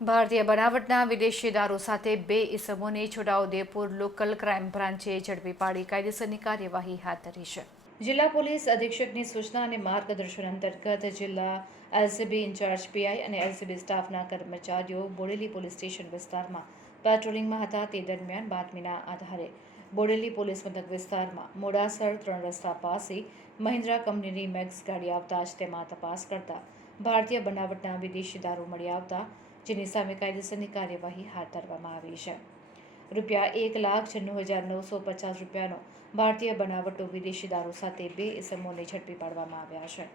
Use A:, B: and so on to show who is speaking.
A: ભારતીય બનાવટના વિદેશી દારૂ સાથે બે ઇસમોને છોટાઉદેપુર લોકલ ક્રાઇમ બ્રાન્ચે ઝડપી પાડી કાયદેસરની કાર્યવાહી હાથ ધરી છે. જિલ્લા પોલીસ અધિક્ષકની સૂચના અને માર્ગદર્શન અંતર્ગત જિલ્લા એલસીબી ઇન્ચાર્જ પીઆઈ અને એલસીબી સ્ટાફના કર્મચારીઓ બોડેલી પોલીસ સ્ટેશન વિસ્તારમાં પેટ્રોલિંગમાં હતા. તે દરમિયાન બાતમીના આધારે બોડેલી પોલીસ મથક વિસ્તારમાં મોડાસર ત્રણ રસ્તા પાસે મહિન્દ્રા કંપનીની મેક્સ ગાડી આવતા જ તેમાં તપાસ કરતા ભારતીય બનાવટના વિદેશી દારૂ મળી આવતા, જેની સામે કાયદેસરની કાર્યવાહી હાથ ધરવામાં આવી છે. રૂપિયા એક લાખ છન્નું હજાર નવસો પચાસ રૂપિયાનો ભારતીય બનાવટો વિદેશી દારૂ સાથે બે ઇસમોને ઝડપી પાડવામાં આવ્યા છે.